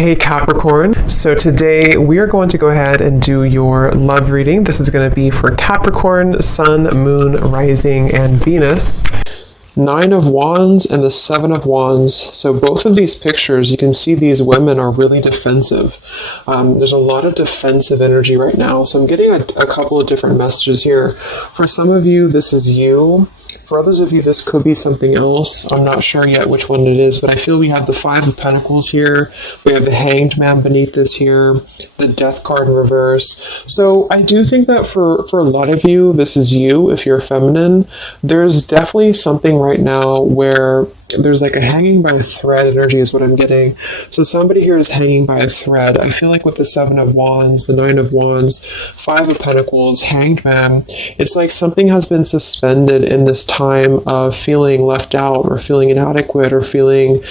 Hey Capricorn, so today we are going to go ahead and do your love reading. This is going to be for Capricorn, Sun, Moon, Rising, and Venus. 9 of Wands and the 7 of Wands. So both of these pictures, you can see these women are really defensive. There's a lot of defensive energy right now. So I'm getting a couple of different messages here. For some of you, this is you. For others of you, this could be something else. I'm not sure yet which one it is, but I feel we have the 5 of Pentacles here. We have the Hanged Man beneath this here, the Death card in reverse. So I do think that for a lot of you, this is you, if you're feminine. There's definitely something right now where there's like a hanging by a thread energy is what I'm getting. So somebody here is hanging by a thread. I feel like with the 7 of Wands, the 9 of Wands, 5 of Pentacles, Hanged Man, it's like something has been suspended in this time of feeling left out or feeling inadequate or feeling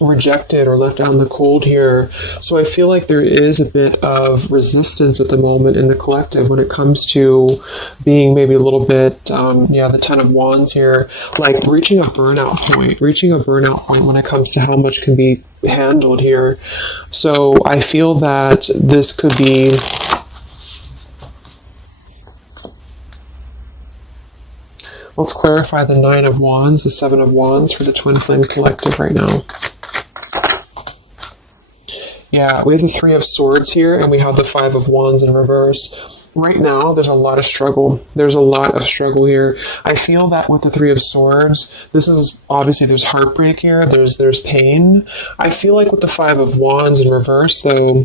rejected or left out in the cold here. So I feel like there is a bit of resistance at the moment in the collective when it comes to being maybe a little bit, the 10 of Wands here, like reaching a burnout point when it comes to how much can be handled here. So I feel that this could be let's clarify the 9 of Wands, the 7 of Wands for the Twin Flame Collective right now. Yeah, we have the 3 of Swords here, and we have the 5 of Wands in reverse. Right now, there's a lot of struggle. There's a lot of struggle here. I feel that with the 3 of Swords, this is obviously there's heartbreak here. There's pain. I feel like with the 5 of Wands in reverse, though,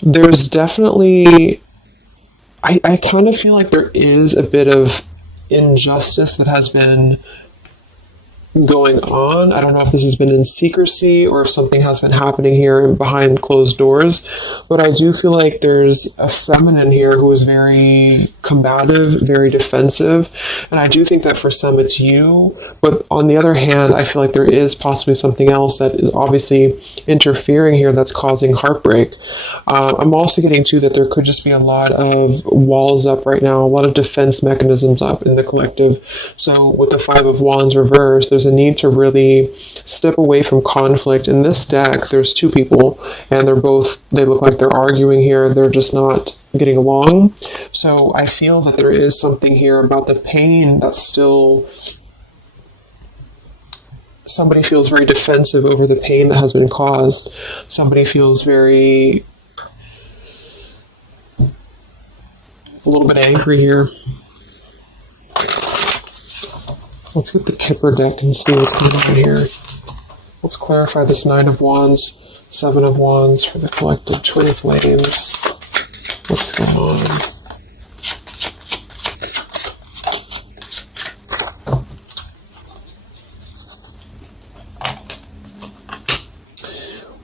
there's definitely I kind of feel like there is a bit of injustice that has been going on. I don't know if this has been in secrecy or if something has been happening here behind closed doors, but I do feel like there's a feminine here who is very combative, very defensive, and I do think that for some it's you, but on the other hand, I feel like there is possibly something else that is obviously interfering here that's causing heartbreak. I'm also getting too that there could just be a lot of walls up right now, a lot of defense mechanisms up in the collective. So with the 5 of Wands reversed, there's a need to really step away from conflict. In this deck, there's 2 people, and they look like they're arguing here. They're just not getting along. So I feel that there is something here about the pain that's still... Somebody feels very defensive over the pain that has been caused. Somebody feels very... a little bit angry here. Let's get the Kipper deck and see what's going on here. Let's clarify this 9 of Wands, 7 of Wands for the collective Twin Flames. What's going on?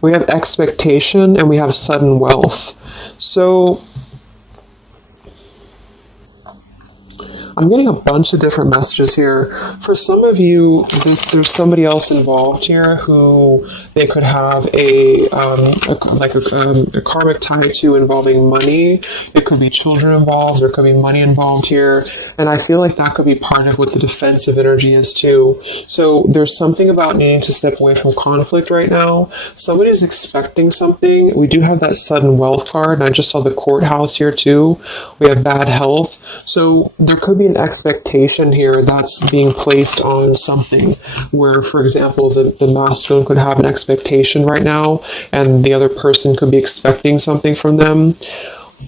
We have expectation and we have sudden wealth. So I'm getting a bunch of different messages here. For some of you, there's somebody else involved here who they could have a karmic tie to involving money. It could be children involved. There could be money involved here. And I feel like that could be part of what the defensive energy is too. So there's something about needing to step away from conflict right now. Somebody's expecting something. We do have that sudden wealth card. And I just saw the courthouse here too. We have bad health. So there could be an expectation here that's being placed on something where, for example, the masculine could have an expectation right now and the other person could be expecting something from them.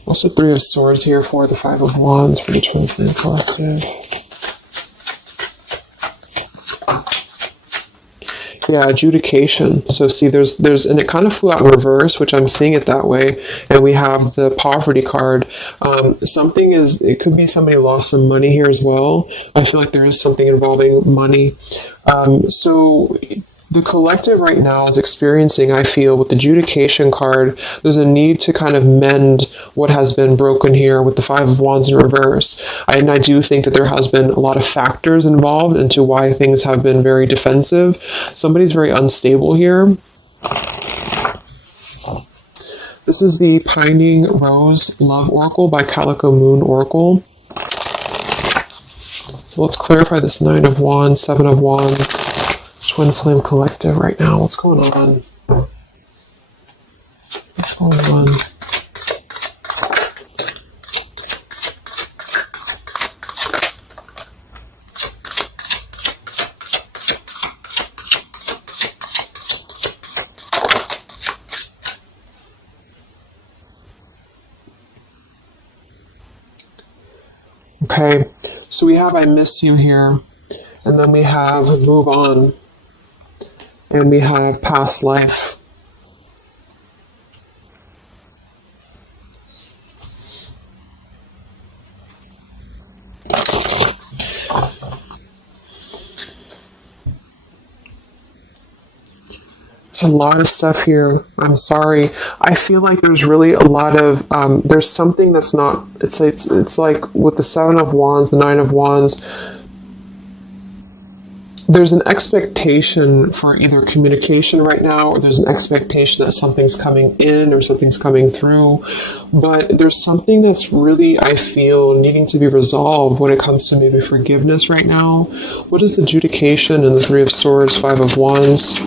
Also 3 of Swords here for the 5 of Wands for the Twin Flame Collective. Yeah, adjudication. So see, there's, and it kind of flew out in reverse, which I'm seeing it that way. And we have the poverty card. It could be somebody lost some money here as well. I feel like there is something involving money. So the collective right now is experiencing, I feel, with the adjudication card, there's a need to kind of mend what has been broken here with the 5 of Wands in reverse. And I do think that there has been a lot of factors involved into why things have been very defensive. Somebody's very unstable here. This is the Pining Rose Love Oracle by Calico Moon Oracle. So let's clarify this 9 of Wands, 7 of Wands Twin Flame Collective right now. What's going on? What's going on? Okay, so we have I miss you here, and then we have move on, and we have past life. There's a lot of stuff here. I'm sorry. I feel like there's really a lot of, there's something that's not, it's like with the Seven of Wands, the Nine of Wands, there's an expectation for either communication right now, or there's an expectation that something's coming in or something's coming through. But there's something that's really, I feel, needing to be resolved when it comes to maybe forgiveness right now. What is the adjudication in the Three of Swords, Five of Wands?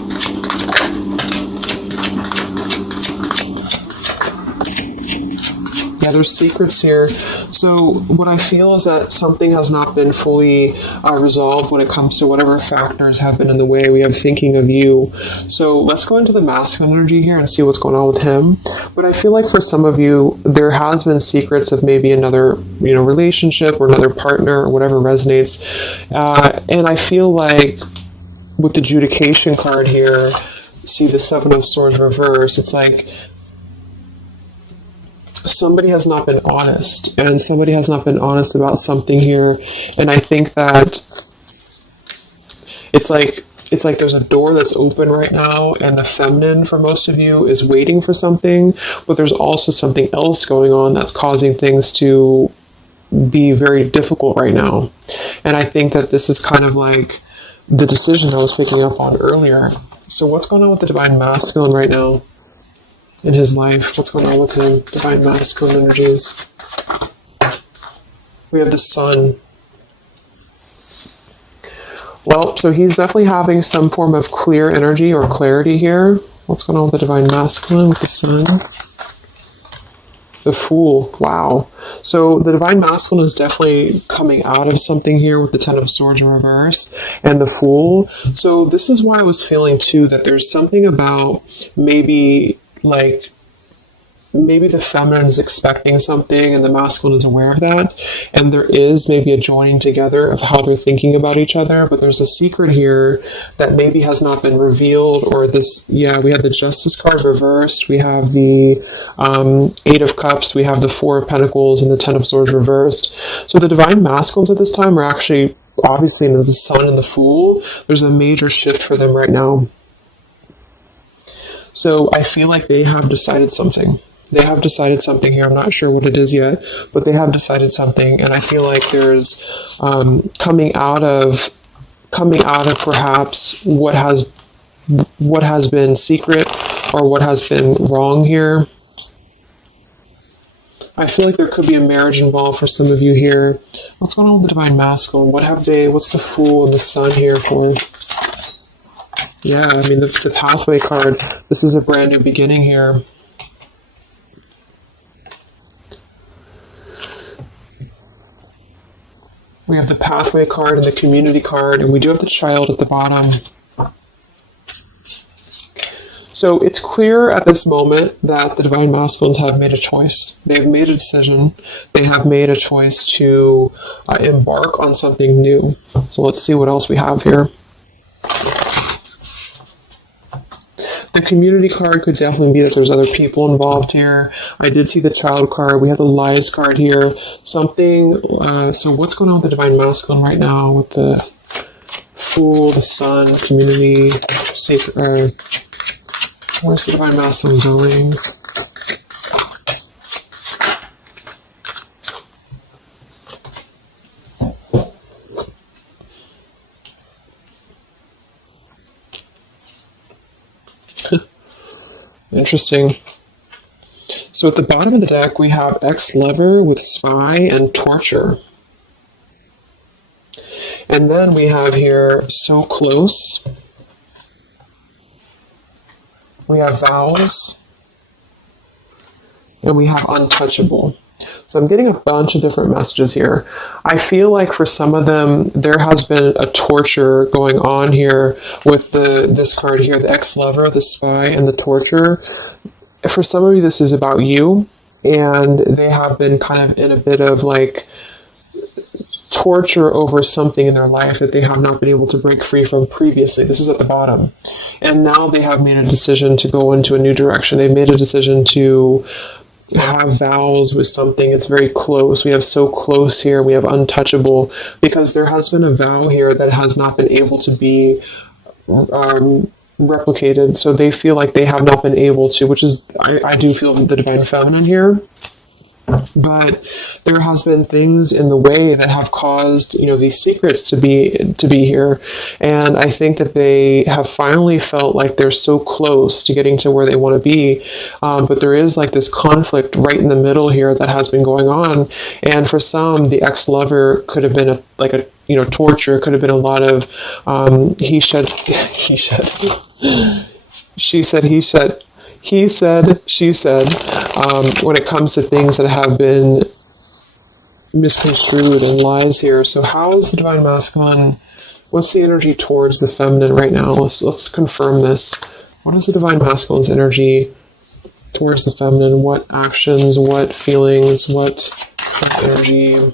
Yeah, there's secrets here. So what I feel is that something has not been fully resolved when it comes to whatever factors have been in the way. We have thinking of you. So let's go into the masculine energy here and see what's going on with him. But I feel like for some of you, there has been secrets of maybe another, relationship or another partner or whatever resonates. And I feel like with the adjudication card here, see the Seven of Swords reverse, it's like somebody has not been honest, and somebody has not been honest about something here. And I think that it's like there's a door that's open right now, and the feminine for most of you is waiting for something, but there's also something else going on that's causing things to be very difficult right now. And I think that this is kind of like the decision I was picking up on earlier. So what's going on with the Divine Masculine right now in his life? What's going on with him? Divine Masculine energies. We have the Sun. Well, so he's definitely having some form of clear energy or clarity here. What's going on with the Divine Masculine with the Sun? The Fool. Wow. So the Divine Masculine is definitely coming out of something here with the Ten of Swords in reverse and the Fool. So this is why I was feeling too that there's something about maybe the feminine is expecting something and the masculine is aware of that, and there is maybe a joining together of how they're thinking about each other, but there's a secret here that maybe has not been revealed. Or this, yeah, we have the Justice card reversed, we have the Eight of Cups, we have the Four of Pentacles, and the Ten of Swords reversed. So the Divine Masculines at this time are actually obviously into the Sun and the Fool. There's a major shift for them right now. So I feel like they have decided something. They have decided something here. I'm not sure what it is yet, but they have decided something. And I feel like there's coming out of perhaps what has been secret or what has been wrong here. I feel like there could be a marriage involved for some of you here. What's going on with the Divine Masculine? What's the Fool and the Sun here for? Yeah, I mean, the Pathway card, this is a brand new beginning here. We have the Pathway card and the Community card, and we do have the Child at the bottom. So it's clear at this moment that the Divine Masculines have made a choice. They've made a decision. They have made a choice to embark on something new. So let's see what else we have here. The Community card could definitely be that there's other people involved here. I did see the Child card. We have the Lies card here. Something, so what's going on with the Divine Masculine right now with the Fool, the Sun, Community, Sacred, where's the Divine Masculine going? Interesting. So at the bottom of the deck, we have ex-lover with spy and torture. And then we have here so close We have vows. And we have untouchable. So I'm getting a bunch of different messages here. I feel like for some of them, there has been a torture going on here with this card here, the ex-lover, the spy, and the torture. For some of you, this is about you, and they have been kind of in a bit of like torture over something in their life that they have not been able to break free from previously. This is at the bottom. And now they have made a decision to go into a new direction. They've made a decision to have vows with something. It's very close. We have so close here. We have untouchable, because there has been a vow here that has not been able to be replicated. So they feel like they have not been able to, which is, I do feel the divine feminine here. But there has been things in the way that have caused, these secrets to be here. And I think that they have finally felt like they're so close to getting to where they want to be. But there is like this conflict right in the middle here that has been going on. And for some, the ex-lover could have been a torture. It could have been a lot of he said, she said, he said, he said, she said, when it comes to things that have been misconstrued and lies here. So how is the divine masculine? What's the energy towards the feminine right now? Let's confirm this. What is the divine masculine's energy towards the feminine? What actions, what feelings, what energy?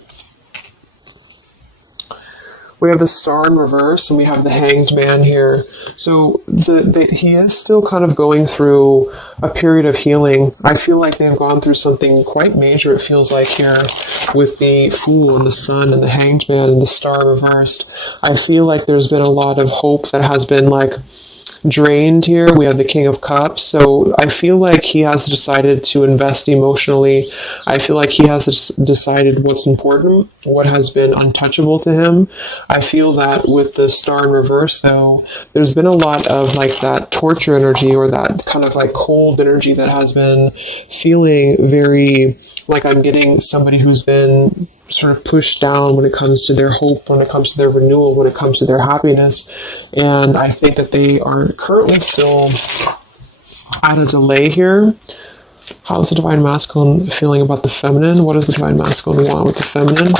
We have the Star in reverse, and we have the Hanged Man here. So he is still kind of going through a period of healing. I feel like they've gone through something quite major, it feels like, here with the Fool and the Sun and the Hanged Man and the Star reversed. I feel like there's been a lot of hope that has been drained here. We have the King of Cups. So I feel like he has decided to invest emotionally. I feel like he has decided what's important, what has been untouchable to him. I feel that with the Star in reverse, though, there's been a lot of that torture energy, or that kind of cold energy that has been feeling very like I'm getting somebody who's been sort of pushed down when it comes to their hope, when it comes to their renewal, when it comes to their happiness. And I think that they are currently still at a delay here. How's the divine masculine feeling about the feminine? What does the divine masculine want with the feminine?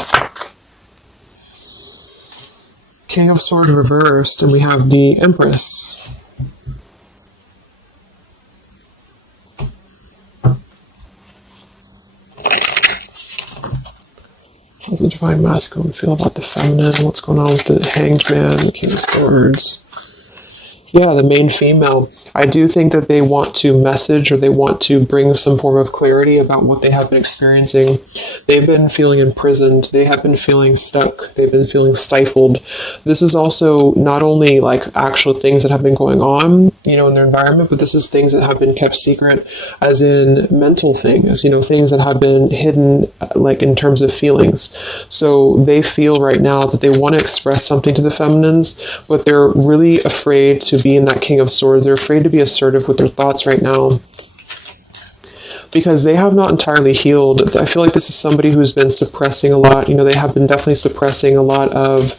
King of Swords reversed, and we have the Empress. How does the divine masculine feel about the feminine? What's going on with the Hanged Man, the King of Swords? Yeah, the main female. I do think that they want to message, or they want to bring some form of clarity about what they have been experiencing. They've been feeling imprisoned. They have been feeling stuck. They've been feeling stifled. This is also not only actual things that have been going on, in their environment, but this is things that have been kept secret, as in mental things, things that have been hidden, in terms of feelings. So they feel right now that they want to express something to the feminines, but they're really afraid to be in that King of Swords. They're afraid to be assertive with their thoughts right now, because they have not entirely healed. I feel like this is somebody who's been suppressing a lot. They have been definitely suppressing a lot of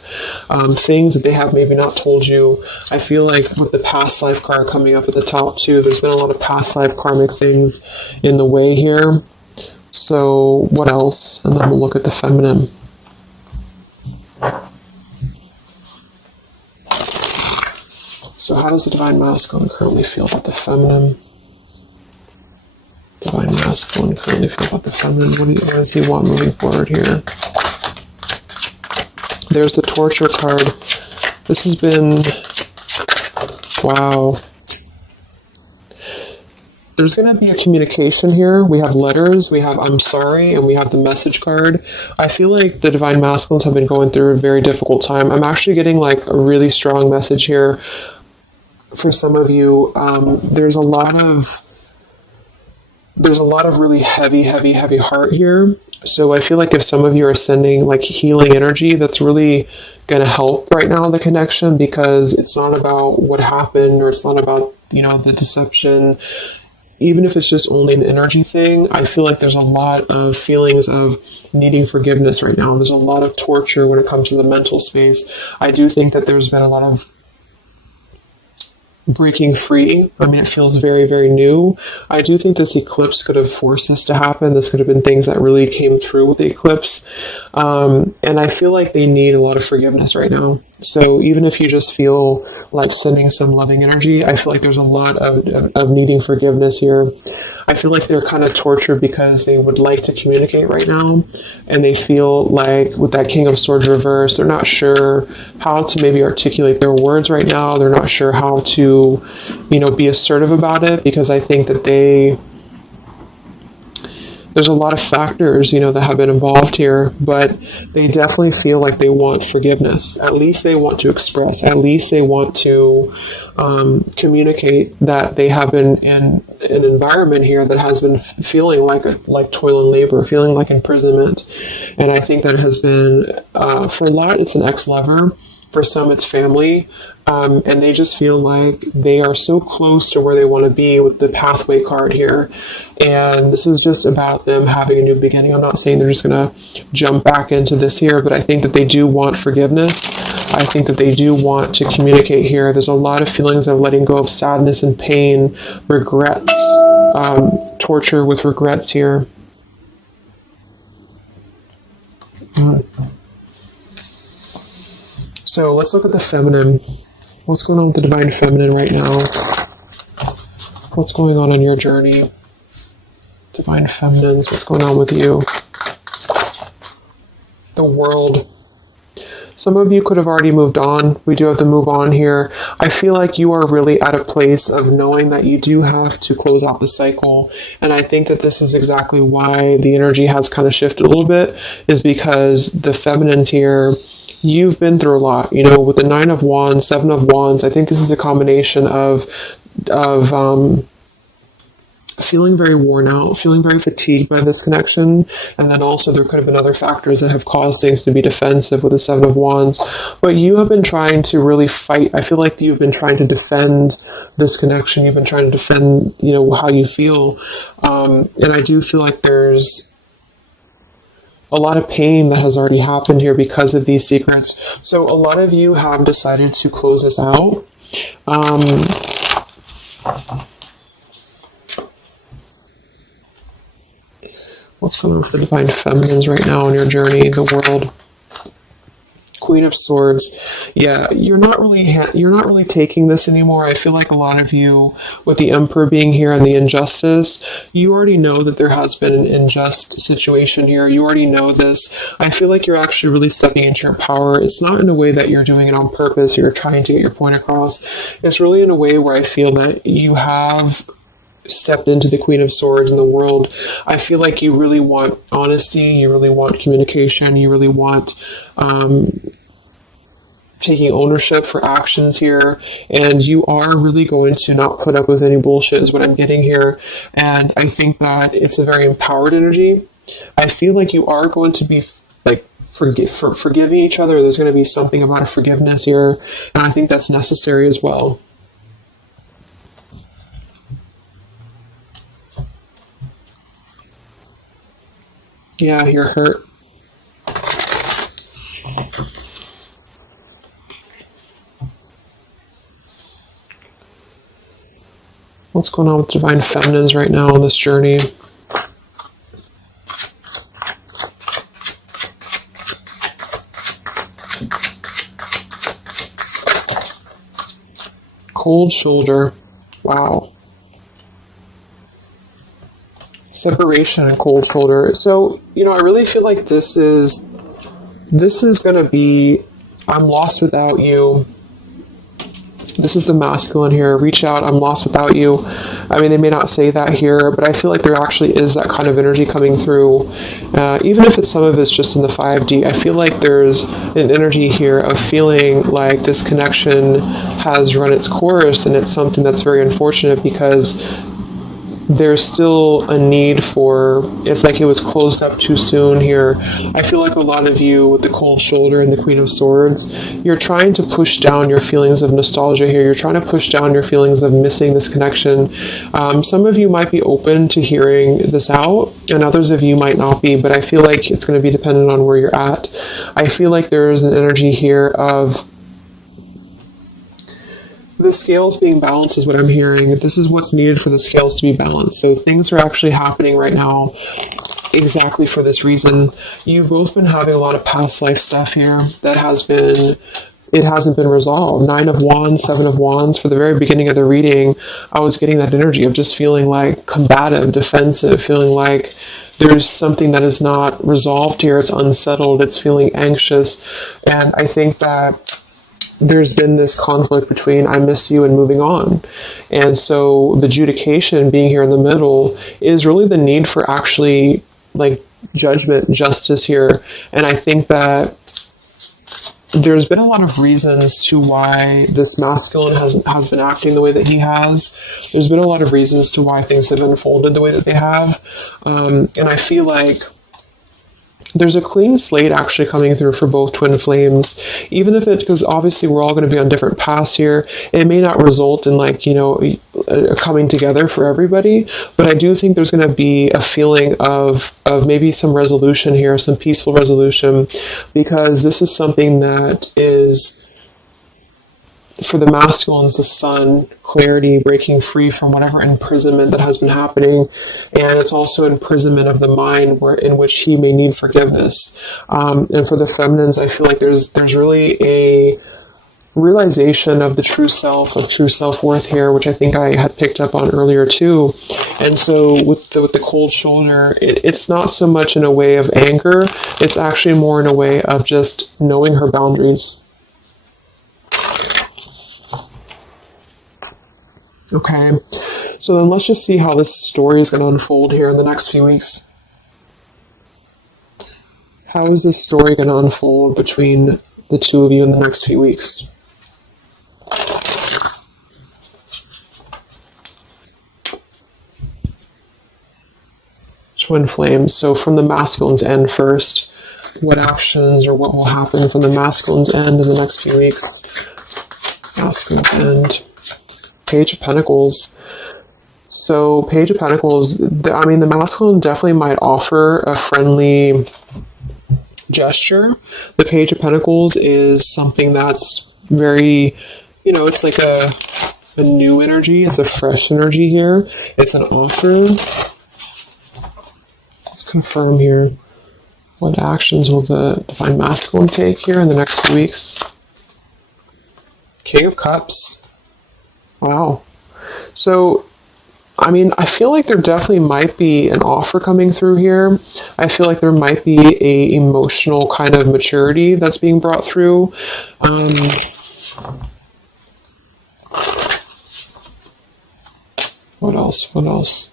things that they have maybe not told you. I feel like with the past life card coming up at the top too, there's been a lot of past life karmic things in the way here. So what else? And then we'll look at the feminine. So how does the divine masculine currently feel about the feminine? Divine masculine currently feel about the feminine? What does he want moving forward here? There's the torture card. This has been... Wow. There's going to be a communication here. We have letters, we have I'm sorry, and we have the message card. I feel like the divine masculines have been going through a very difficult time. I'm actually getting a really strong message here. For some of you, there's a lot of really heavy heart here. So I feel like if some of you are sending healing energy, that's really going to help right now, the connection, because it's not about what happened, or it's not about, the deception. Even if it's just only an energy thing, I feel like there's a lot of feelings of needing forgiveness right now. There's a lot of torture when it comes to the mental space. I do think that there's been a lot of breaking free. I mean, it feels very, very new. I do think this eclipse could have forced this to happen. This could have been things that really came through with the eclipse. And I feel like they need a lot of forgiveness right now. So even if you just feel like sending some loving energy, I feel like there's a lot of needing forgiveness here. I feel like they're kind of tortured because they would like to communicate right now, and they feel like with that King of Swords reverse, they're not sure how to maybe articulate their words right now. They're not sure how to, be assertive about it, because I think that there's a lot of factors, that have been involved here, but they definitely feel like they want forgiveness. At least they want to express, at least they want to communicate that they have been in an environment here that has been feeling like toil and labor, feeling like imprisonment. And I think that has been, for a lot, it's an ex-lover. For some, it's family. And they just feel like they are so close to where they want to be with the pathway card here. And this is just about them having a new beginning. I'm not saying they're just going to jump back into this here, but I think that they do want forgiveness. I think that they do want to communicate here. There's a lot of feelings of letting go of sadness and pain, regrets, torture with regrets here. So let's look at the feminine. What's going on with the divine feminine right now? What's going on your journey? Divine feminines, what's going on with you? The world. Some of you could have already moved on. We do have to move on here. I feel like you are really at a place of knowing that you do have to close out the cycle. And I think that this is exactly why the energy has kind of shifted a little bit, is because the feminines here, you've been through a lot, with the 9 of Wands, 7 of Wands. I think this is a combination of feeling very worn out, feeling very fatigued by this connection. And then also there could have been other factors that have caused things to be defensive with the 7 of Wands. But you have been trying to really fight. I feel like you've been trying to defend this connection. You've been trying to defend, how you feel. And I do feel like there's a lot of pain that has already happened here because of these secrets. So a lot of you have decided to close this out. What's going on for the divine feminines right now on your journey, the world? Queen of Swords. Yeah, you're not really taking this anymore. I feel like a lot of you, with the Emperor being here and the injustice, you already know that there has been an unjust situation here. You already know this. I feel like you're actually really stepping into your power. It's not in a way that you're doing it on purpose, you're trying to get your point across. It's really in a way where I feel that you have stepped into the Queen of Swords in the world. I feel like you really want honesty, you really want communication, you really want taking ownership for actions here, and you are really going to not put up with any bullshit is what I'm getting here. And I think that it's a very empowered energy. I feel like you are going to be like forgiving each other. There's going to be something about a forgiveness here, and I think that's necessary as well. Yeah, you're hurt. What's going on with divine feminines right now on this journey? Cold shoulder. Wow. Separation and cold shoulder. So, I really feel like this is going to be, I'm lost without you. This is the masculine here. Reach out, I'm lost without you. I mean, they may not say that here, but I feel like there actually is that kind of energy coming through. Even if some of it's just in the 5D, I feel like there's an energy here of feeling like this connection has run its course, and it's something that's very unfortunate because there's still a need for, it's like it was closed up too soon here. I feel like a lot of you with the cold shoulder and the Queen of Swords, you're trying to push down your feelings of nostalgia here. You're trying to push down your feelings of missing this connection. Some of you might be open to hearing this out, and others of you might not be, but I feel like it's going to be dependent on where you're at. I feel like there's an energy here of The scales being balanced is what I'm hearing. This is what's needed for the scales to be balanced. So things are actually happening right now exactly for this reason. You've both been having a lot of past life stuff here that it hasn't been resolved. 9 of Wands, 7 of Wands. For the very beginning of the reading, I was getting that energy of just feeling like combative, defensive, feeling like there's something that is not resolved here. It's unsettled. It's feeling anxious. And I think that there's been this conflict between I miss you and moving on. And so the adjudication being here in the middle is really the need for actually like judgment, justice here. And I think that there's been a lot of reasons to why this masculine has been acting the way that he has. There's been a lot of reasons to why things have unfolded the way that they have. And I feel like there's a clean slate actually coming through for both twin flames, even if because obviously we're all going to be on different paths here. It may not result in like, a coming together for everybody, but I do think there's going to be a feeling of maybe some resolution here, some peaceful resolution, because this is something that is, for the masculines, the sun, clarity, breaking free from whatever imprisonment that has been happening. And it's also imprisonment of the mind in which he may need forgiveness. And for the feminines, I feel like there's really a realization of the true self, of true self-worth here, which I think I had picked up on earlier too. And so with the cold shoulder, it's not so much in a way of anger. It's actually more in a way of just knowing her boundaries. Okay, so then let's just see how this story is going to unfold here in the next few weeks. How is this story going to unfold between the two of you in the next few weeks? Twin flames. So from the masculine's end first, what actions or what will happen from the masculine's end in the next few weeks? Masculine's end. Page of Pentacles. So Page of Pentacles, the masculine definitely might offer a friendly gesture. The Page of Pentacles is something that's very, it's like a new energy. It's a fresh energy here. It's an offer. Let's confirm here. What actions will the divine masculine take here in the next few weeks? King of Cups. Wow. So, I feel like there definitely might be an offer coming through here. I feel like there might be a emotional kind of maturity that's being brought through. What else?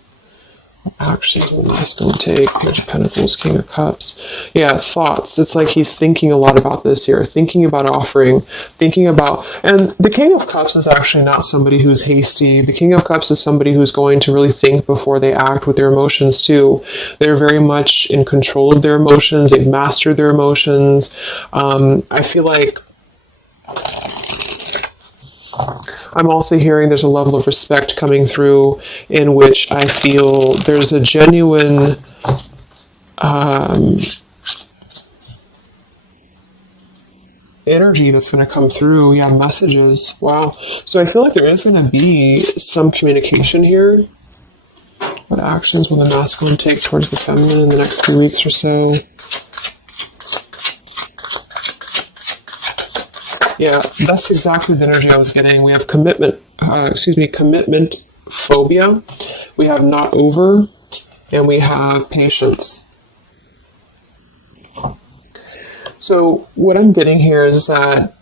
Actually, the masculine take, Page of Pentacles, King of Cups. Yeah, thoughts. It's like he's thinking a lot about this here, thinking about offering, and the King of Cups is actually not somebody who's hasty. The King of Cups is somebody who's going to really think before they act with their emotions too. They're very much in control of their emotions. They've mastered their emotions. I feel like I'm also hearing there's a level of respect coming through in which I feel there's a genuine energy that's going to come through. Yeah, messages. Wow. So I feel like there is going to be some communication here. What actions will the masculine take towards the feminine in the next few weeks or so? Yeah, that's exactly the energy I was getting. We have commitment phobia. We have not over, and we have patience. So what I'm getting here is that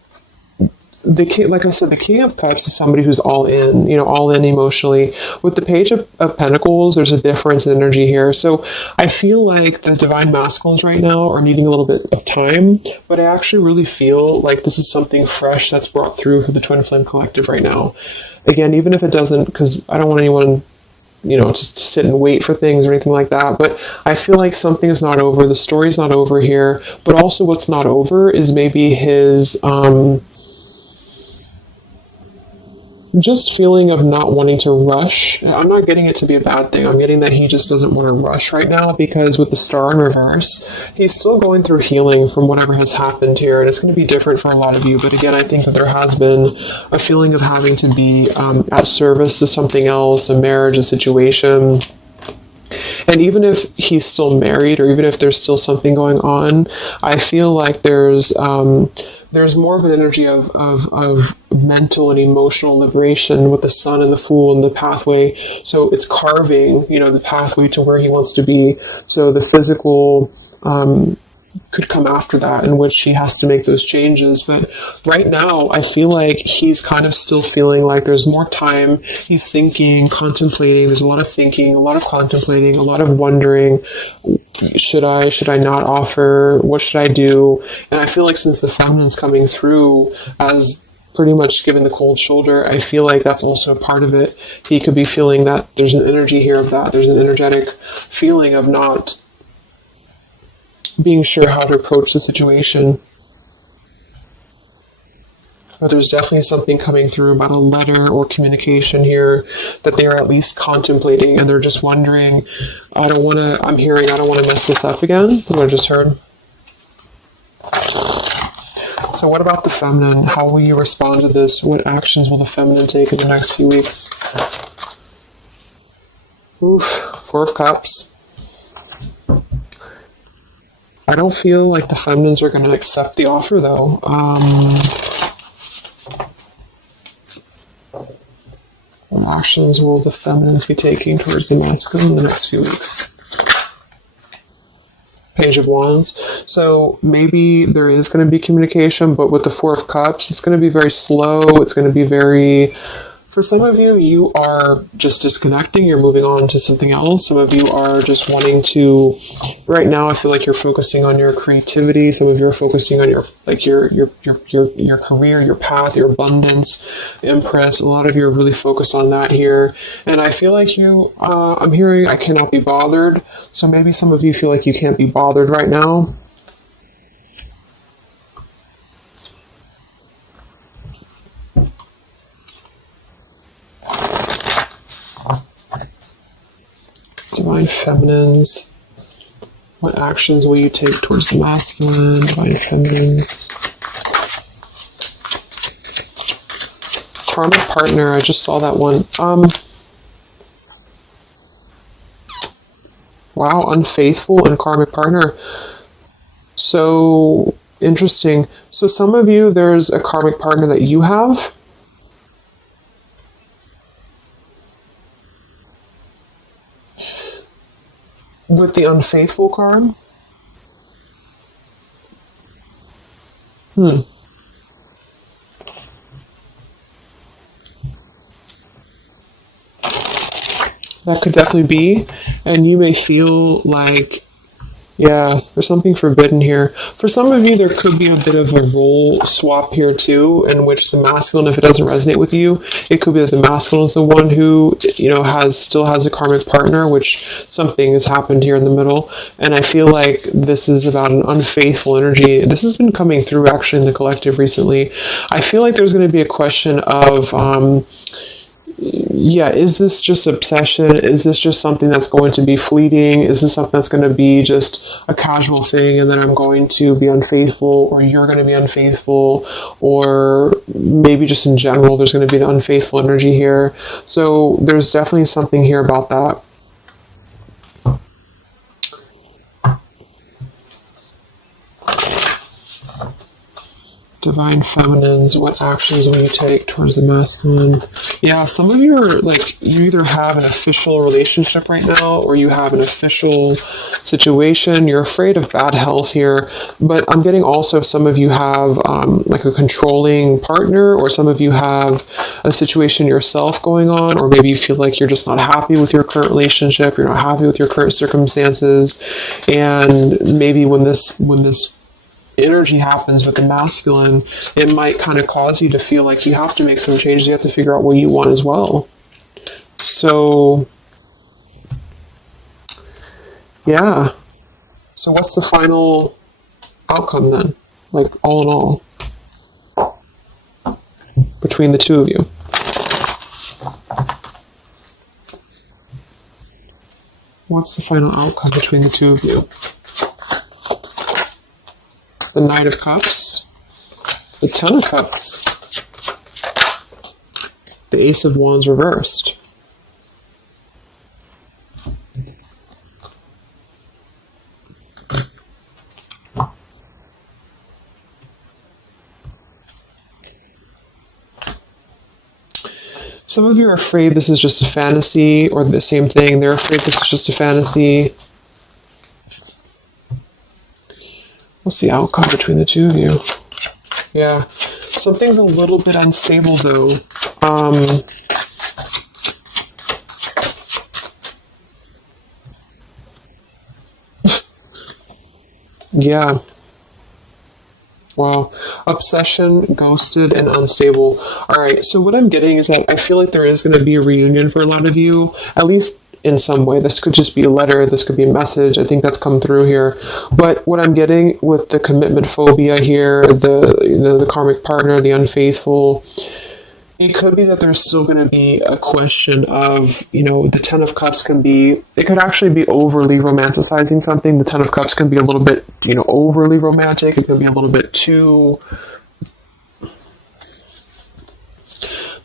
the king, like I said, the King of Cups is somebody who's all in, all in emotionally. With the Page of Pentacles, there's a difference in energy here. So I feel like the divine masculines right now are needing a little bit of time, but I actually really feel like this is something fresh that's brought through for the Twin Flame Collective right now. Again, even if it doesn't, because I don't want anyone, just to sit and wait for things or anything like that, but I feel like something is not over. The story's not over here, but also what's not over is maybe his, just feeling of not wanting to rush. I'm not getting it to be a bad thing. I'm getting that he just doesn't want to rush right now, because with the star in reverse, he's still going through healing from whatever has happened here, and it's going to be different for a lot of you. But again, I think that there has been a feeling of having to be at service to something else, a marriage, a situation. And even if he's still married, or even if there's still something going on, I feel like there's more of an energy of mental and emotional liberation with the Sun and the Fool and the pathway. So it's carving, the pathway to where he wants to be. So the physical could come after that, in which he has to make those changes. But right now, I feel like he's kind of still feeling like there's more time. He's thinking, contemplating. There's a lot of thinking, a lot of contemplating, a lot of wondering. Should I not offer? What should I do? And I feel like since the feminine's coming through as pretty much giving the cold shoulder, I feel like that's also a part of it. He could be feeling that there's an energy here of that. There's an energetic feeling of not being sure how to approach the situation. But there's definitely something coming through about a letter or communication here that they are at least contemplating, and they're just wondering, I don't want to mess this up again. What I just heard. So what about the feminine? How will you respond to this? What actions will the feminine take in the next few weeks? Oof, Four of Cups. I don't feel like the feminines are going to accept the offer, though. What actions will the feminines be taking towards the masculine in the next few weeks? Page of Wands. So maybe there is going to be communication, but with the Four of Cups, it's going to be very slow. It's going to be very... For some of you, you are just disconnecting. You're moving on to something else. Some of you are just wanting to... Right now, I feel like you're focusing on your creativity. Some of you are focusing on your career, your path, your abundance, Empress. A lot of you are really focused on that here. And I feel like you... I'm hearing I cannot be bothered. So maybe some of you feel like you can't be bothered right now. Divine Feminines. What actions will you take towards the masculine? Divine Feminines. Karmic partner. I just saw that one. Wow, unfaithful and karmic partner. So interesting. So some of you, there's a karmic partner that you have. With the unfaithful card? That could definitely be. And you may feel like, yeah, there's something forbidden here. For some of you, there could be a bit of a role swap here too, in which the masculine, if it doesn't resonate with you, it could be that the masculine is the one who, still has a karmic partner, which something has happened here in the middle. And I feel like this is about an unfaithful energy. This has been coming through actually in the collective recently. I feel like there's going to be a question of, is this just obsession? Is this just something that's going to be fleeting? Is this something that's going to be just a casual thing, and then I'm going to be unfaithful, or you're going to be unfaithful, or maybe just in general there's going to be an unfaithful energy here. So there's definitely something here about that. Divine Feminines, what actions will you take towards the masculine? Yeah, some of you are you either have an official relationship right now, or you have an official situation. You're afraid of bad health here, but I'm getting also some of you have a controlling partner, or some of you have a situation yourself going on, or maybe you feel like you're just not happy with your current relationship, you're not happy with your current circumstances, and maybe when this energy happens with the masculine, it might kind of cause you to feel like you have to make some changes. You have to figure out what you want as well. So, yeah. So what's the final outcome then? All in all, between the two of you? What's the final outcome between the two of you? The Knight of Cups, the Ten of Cups, the Ace of Wands reversed. Some of you are afraid this is just a fantasy, or the same thing. They're afraid this is just a fantasy. What's the outcome between the two of you? Yeah. Something's a little bit unstable, though. Yeah. Wow. Obsession, ghosted, and unstable. All right. So what I'm getting is that I feel like there is going to be a reunion for a lot of you, at least in some way. This could just be a letter. This could be a message. I think that's come through here. But what I'm getting with the commitment phobia here, the karmic partner, the unfaithful, it could be that there's still going to be a question of, the Ten of Cups it could actually be overly romanticizing something. The Ten of Cups can be a little bit, overly romantic. It can be a little bit too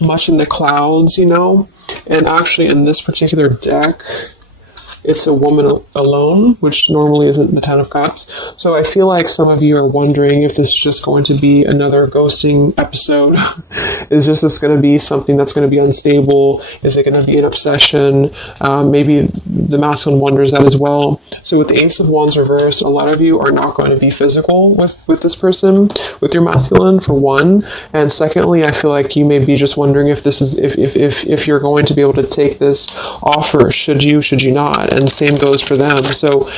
much in the clouds, And actually in this particular deck, it's a woman alone, which normally isn't the Ten of Cups. So I feel like some of you are wondering if this is just going to be another ghosting episode. Is this going to be something that's going to be unstable? Is it going to be an obsession? Maybe the masculine wonders that as well. So with the Ace of Wands reversed, a lot of you are not going to be physical with this person, with your masculine, for one. And secondly, I feel like you may be just wondering if this is if you're going to be able to take this offer. Should you not? And same goes for them. So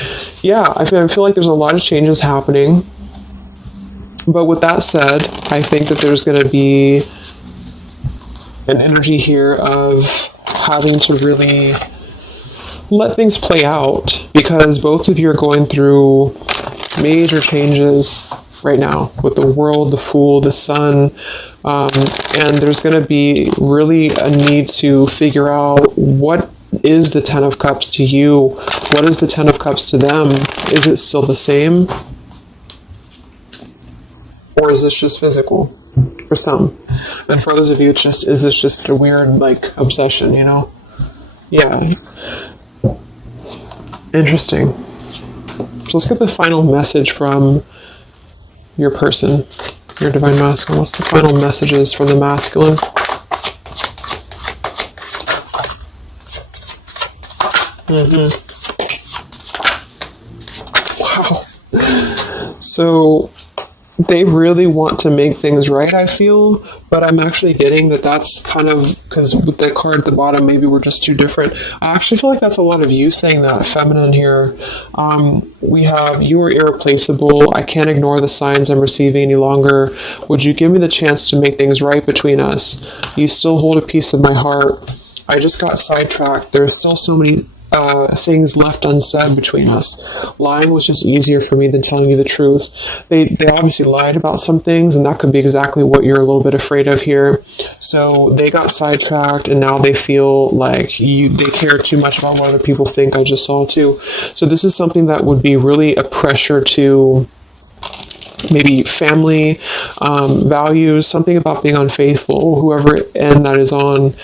yeah, I feel like there's a lot of changes happening. But with that said, I think that there's going to be an energy here of having to really let things play out, because both of you are going through major changes right now with the World, the Fool, the Sun, and there's going to be really a need to figure out what is the Ten of Cups to you? What is the Ten of Cups to them? Is it still the same? Or is this just physical for some? And for others of you, is this just a weird, obsession, Yeah. Interesting. So let's get the final message from your person, your divine masculine. What's the final messages from the masculine? Wow. So they really want to make things right, I feel, but I'm actually getting that that's kind of, because with the card at the bottom, maybe we're just too different. I actually feel like that's a lot of you saying that, feminine here. We have, you are irreplaceable. I can't ignore the signs I'm receiving any longer. Would you give me the chance to make things right between us? You still hold a piece of my heart. I just got sidetracked. There are still so many things left unsaid between us. Lying was just easier for me than telling you the truth. They obviously lied about some things, and that could be exactly what you're a little bit afraid of here. So they got sidetracked, and now they feel like they care too much about what other people think. I just saw too. So this is something that would be really a pressure to maybe family values, something about being unfaithful, whoever end that is on,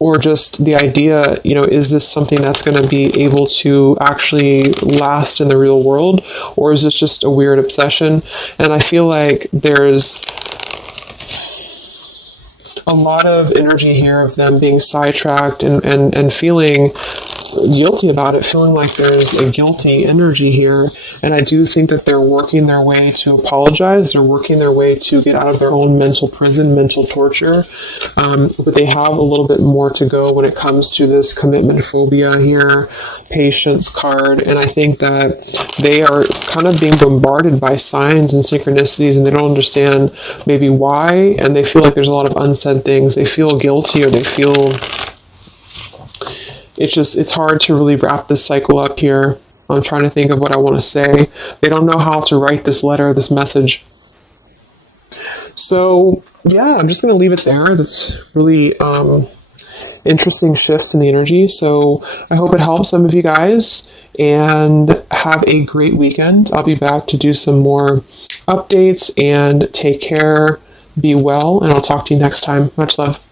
or just the idea, is this something that's going to be able to actually last in the real world, or is this just a weird obsession? And I feel like there's a lot of energy here of them being sidetracked and feeling guilty about it, feeling like there's a guilty energy here. And I do think that they're working their way to apologize. They're working their way to get out of their own mental prison, mental torture. But they have a little bit more to go when it comes to this commitment phobia here, patience card. And I think that they are kind of being bombarded by signs and synchronicities, and they don't understand maybe why. And they feel like there's a lot of unsaid things. They feel guilty, or they feel it's hard to really wrap this cycle up here. I'm trying to think of what I want to say. They don't know how to write this letter, this message. So, yeah, I'm just going to leave it there. That's really interesting shifts in the energy. So I hope it helps some of you guys, and have a great weekend. I'll be back to do some more updates, and take care, be well, and I'll talk to you next time. Much love.